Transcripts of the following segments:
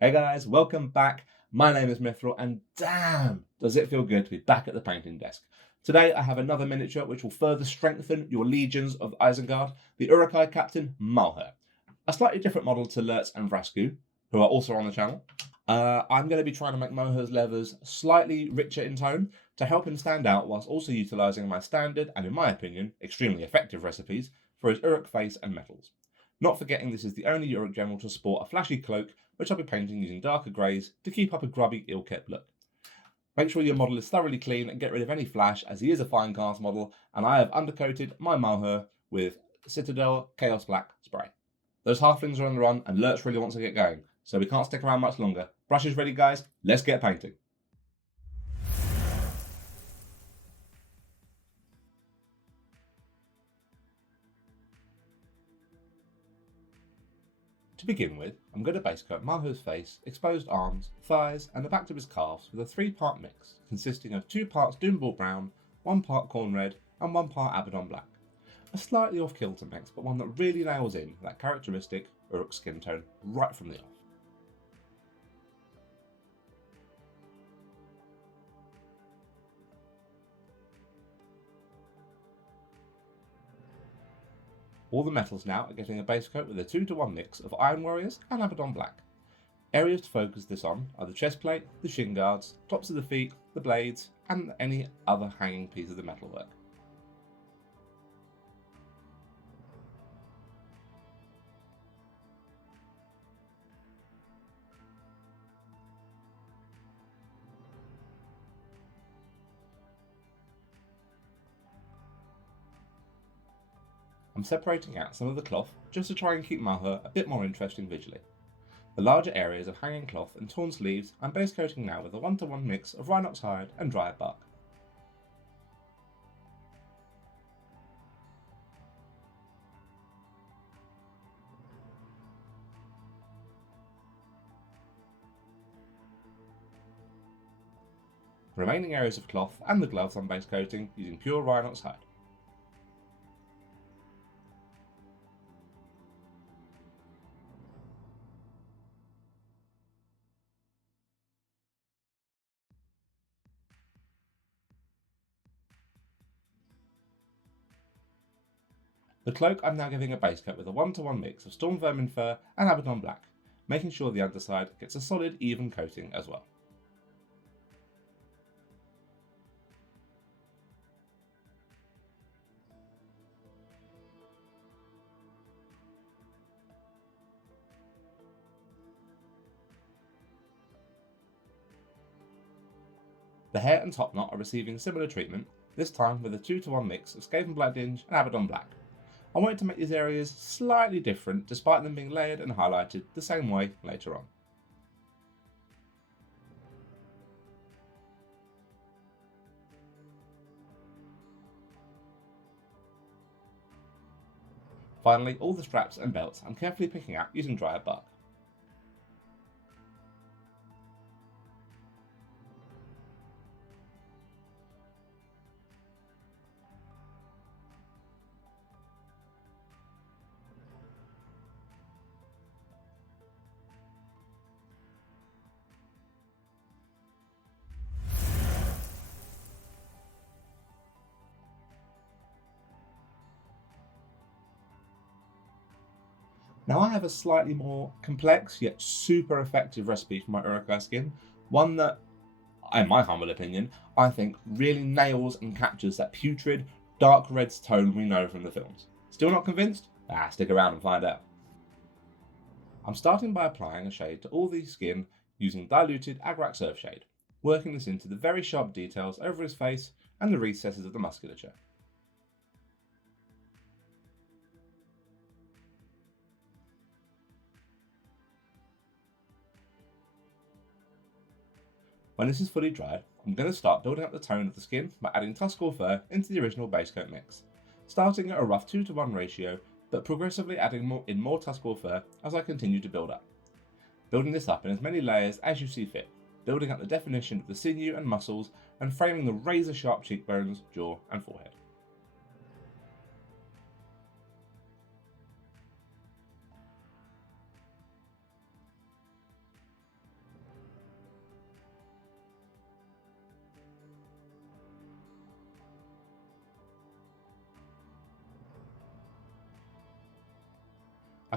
Hey guys, welcome back. My name is Mithril, and damn, does it feel good to be back at the painting desk. Today I have another miniature which will further strengthen your legions of Isengard, the Uruk Hai captain Mauhur. A slightly different model to Lurtz and Vrasku, who are also on the channel. I'm going to be trying to make Mauhur's leathers slightly richer in tone to help him stand out, whilst also utilising my standard and, in my opinion, extremely effective recipes for his Uruk face and metals. Not forgetting this is the only Uruk general to sport a flashy cloak, which I'll be painting using darker greys to keep up a grubby, ill-kept look. Make sure your model is thoroughly clean and get rid of any flash, as he is a fine cast model, and I have undercoated my Mauhur with Citadel Chaos Black spray. Those halflings are on the run, and Lurtz really wants to get going, so we can't stick around much longer. Brushes ready, guys? Let's get painting. To begin with, I'm going to base coat Mauhur's face, exposed arms, thighs, and the back of his calves with a 3-part mix, consisting of 2 parts Doomball Brown, 1 part Corn Red, and 1 part Abaddon Black. A slightly off-kilter mix, but one that really nails in that characteristic Uruk Skin tone right from the off. All the metals now are getting a base coat with a 2-to-1 mix of Iron Warriors and Abaddon Black. Areas to focus this on are the chest plate, the shin guards, tops of the feet, the blades, and any other hanging piece of the metalwork. I'm separating out some of the cloth just to try and keep Mauhur a bit more interesting visually. The larger areas of hanging cloth and torn sleeves I'm base coating now with a 1-to-1 mix of Rhinox hide and dried bark. The remaining areas of cloth and the gloves I'm base coating using pure Rhinox hide. The cloak I'm now giving a base coat with a 1-to-1 mix of Storm Vermin fur and Abaddon Black, making sure the underside gets a solid even coating as well. The hair and top knot are receiving similar treatment, this time with a 2-to-1 mix of Skaven Black Dinge and Abaddon Black. I wanted to make these areas slightly different despite them being layered and highlighted the same way later on. Finally, all the straps and belts I'm carefully picking out using dried bark. Now I have a slightly more complex yet super effective recipe for my Uruk Hai skin, one that, in my humble opinion, I think really nails and captures that putrid, dark red tone we know from the films. Still not convinced? Stick around and find out. I'm starting by applying a shade to all the skin using diluted Agrak Surf shade, working this into the very sharp details over his face and the recesses of the musculature. When this is fully dried, I'm going to start building up the tone of the skin by adding Tuscal fur into the original base coat mix, starting at a rough 2-to-1 ratio, but progressively adding more Tuscal fur as I continue to build up. Building this up in as many layers as you see fit, building up the definition of the sinew and muscles and framing the razor sharp cheekbones, jaw and forehead.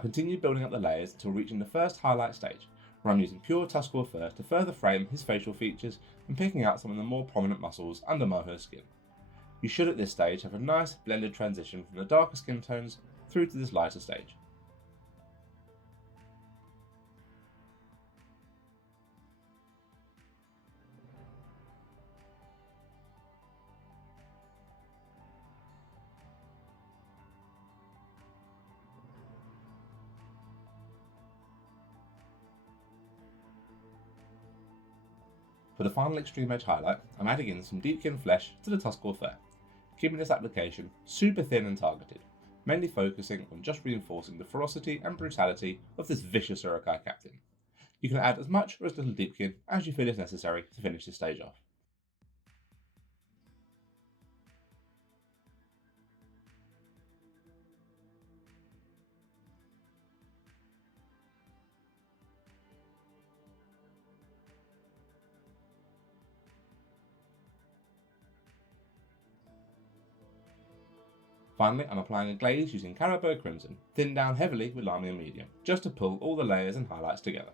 continue building up the layers until reaching the first highlight stage, where I'm using pure Tuscarora fur to further frame his facial features and picking out some of the more prominent muscles under Mauhur skin. You should at this stage have a nice blended transition from the darker skin tones through to this lighter stage. For the final extreme edge highlight, I'm adding in some deepkin flesh to the Tuscarora fur, keeping this application super thin and targeted, mainly focusing on just reinforcing the ferocity and brutality of this vicious Uruk Hai captain. You can add as much or as little deepkin as you feel is necessary to finish this stage off. Finally, I'm applying a glaze using Caribou Crimson, thinned down heavily with Lamy and Medium, just to pull all the layers and highlights together.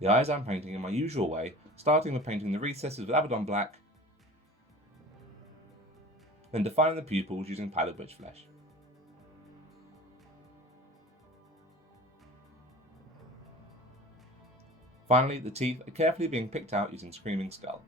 The eyes I'm painting in my usual way, starting with painting the recesses with Abaddon Black, then defining the pupils using Pallid Witch Flesh. Finally, the teeth are carefully being picked out using Screaming Skull.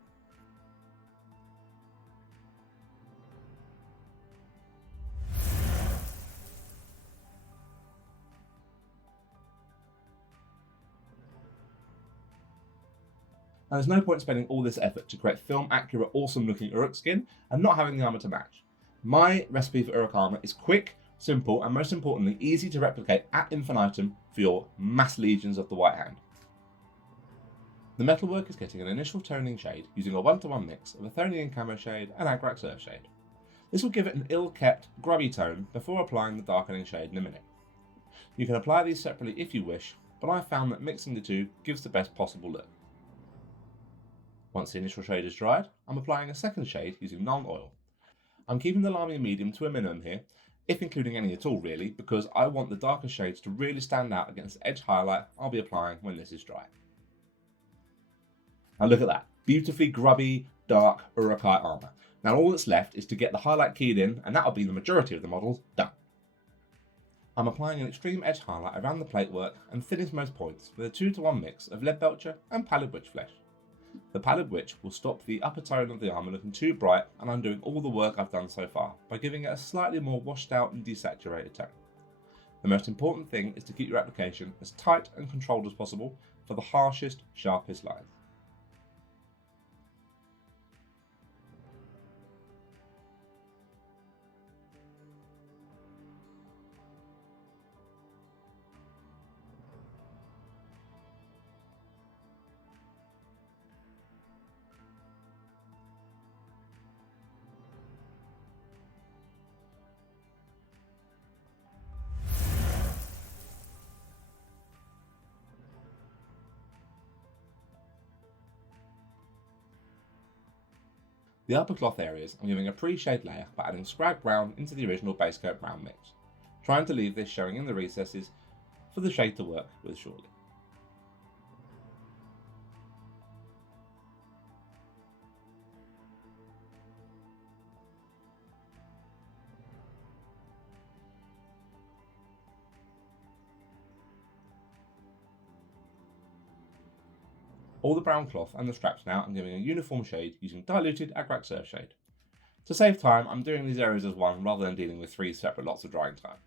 Now there's no point spending all this effort to create film accurate, awesome looking Uruk skin and not having the armour to match. My recipe for Uruk armour is quick, simple, and most importantly easy to replicate ad infinitum for your mass legions of the White Hand. The metalwork is getting an initial toning shade using a 1-to-1 mix of a Athonian camo shade and Agrak surf shade. This will give it an ill-kept, grubby tone before applying the darkening shade in a minute. You can apply these separately if you wish, but I found that mixing the two gives the best possible look. Once the initial shade is dried, I'm applying a second shade using Nuln Oil. I'm keeping the Lamy medium to a minimum here, if including any at all really, because I want the darker shades to really stand out against the edge highlight I'll be applying when this is dry. Now look at that, beautifully grubby, dark Uruk Hai armour. Now all that's left is to get the highlight keyed in, and that'll be the majority of the models done. I'm applying an extreme edge highlight around the plate work and finish most points with a 2-to-1 mix of Lead Belcher and Pallid Witch Flesh. The Pallid Witch will stop the upper tone of the armour looking too bright, and I'm doing all the work I've done so far by giving it a slightly more washed out and desaturated tone. The most important thing is to keep your application as tight and controlled as possible for the harshest, sharpest lines. The upper cloth areas I'm giving a pre-shade layer by adding Scrag Brown into the original base coat brown mix, trying to leave this showing in the recesses for the shade to work with shortly. All the brown cloth and the straps now I'm giving a uniform shade using diluted Agrak surf shade. To save time, I'm doing these areas as one rather than dealing with 3 separate lots of drying time.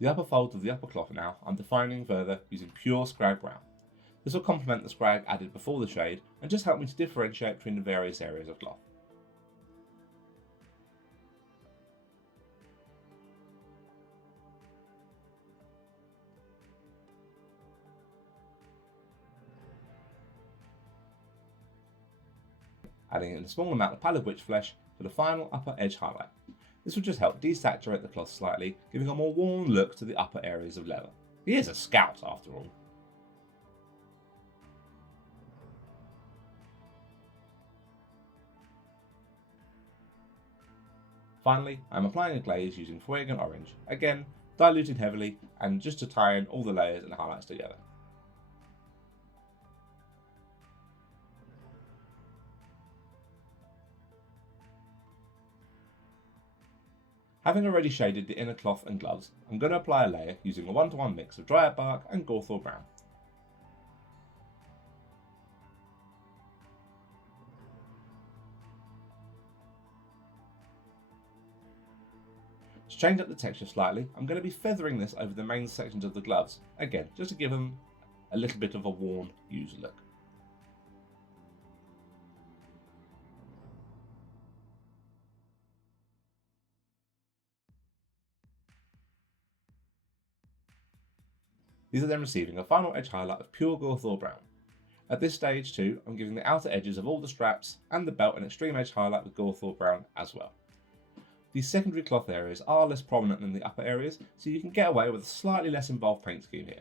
The upper folds of the upper cloth now I'm defining further using pure Scrag Brown. This will complement the Scrag added before the shade and just help me to differentiate between the various areas of cloth. Adding in a small amount of Pallid Witch Flesh for for the final upper edge highlight. This will just help desaturate the cloth slightly, giving a more worn look to the upper areas of leather. He is a scout after all. Finally, I'm applying a glaze using Fuegan Orange, again diluted heavily and just to tie in all the layers and highlights together. Having already shaded the inner cloth and gloves, I'm going to apply a layer using a 1-to-1 mix of dryad bark and Gawthor brown. To change up the texture slightly, I'm going to be feathering this over the main sections of the gloves, again just to give them a little bit of a worn, used look. These are then receiving a final edge highlight of pure Gawthor brown. At this stage too, I'm giving the outer edges of all the straps and the belt an extreme edge highlight with Gawthor brown as well. These secondary cloth areas are less prominent than the upper areas, so you can get away with a slightly less involved paint scheme here.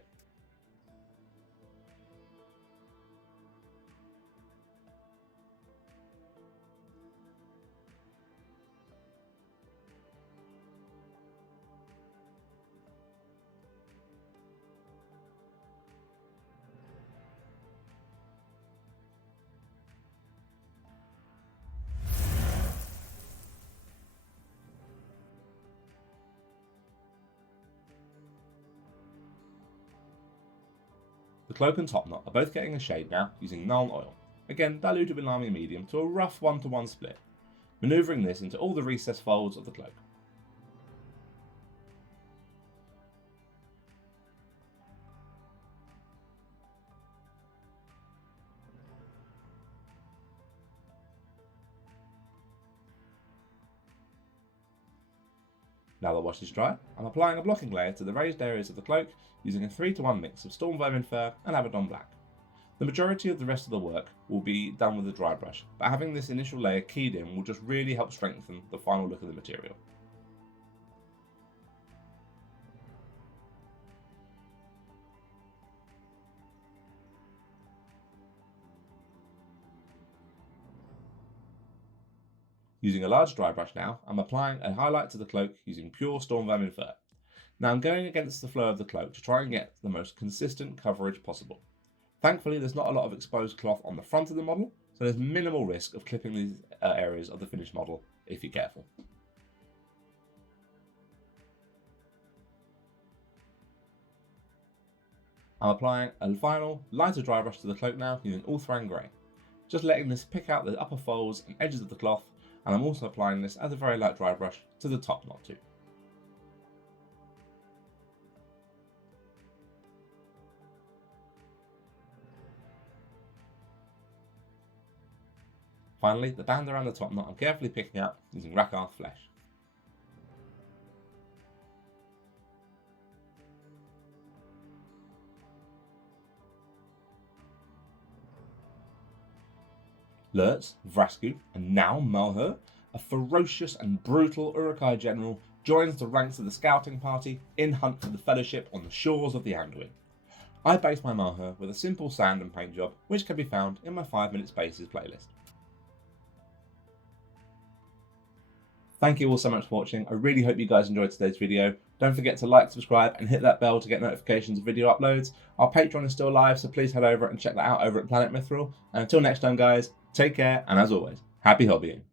The cloak and top knot are both getting a shade now using Nuln oil, again diluted with lamy medium to a rough 1-to-1 split, manoeuvring this into all the recessed folds of the cloak. Now the wash is dry, I'm applying a blocking layer to the raised areas of the cloak using a 3-to-1 mix of Storm Vermin Fur and Abaddon Black. The majority of the rest of the work will be done with a dry brush, but having this initial layer keyed in will just really help strengthen the final look of the material. Using a large dry brush now, I'm applying a highlight to the cloak using pure Storm Vermin Fur. Now I'm going against the flow of the cloak to try and get the most consistent coverage possible. Thankfully there's not a lot of exposed cloth on the front of the model, so there's minimal risk of clipping these areas of the finished model if you're careful. I'm applying a final lighter dry brush to the cloak now using Ulthuan Grey, just letting this pick out the upper folds and edges of the cloth, and I'm also applying this as a very light dry brush to the top knot too. Finally, the band around the top knot I'm carefully picking out using Rakarth Flesh. Lurtz, Vrasku, and now Mauhur, a ferocious and brutal Uruk Hai general, joins the ranks of the scouting party in hunt for the fellowship on the shores of the Anduin. I base my Mauhur with a simple sand and paint job, which can be found in my 5-minute Spaces playlist. Thank you all so much for watching. I really hope you guys enjoyed today's video. Don't forget to like, subscribe, and hit that bell to get notifications of video uploads. Our Patreon is still live, so please head over and check that out over at Planet Mithril. And until next time, guys, take care, and as always, happy hobbying.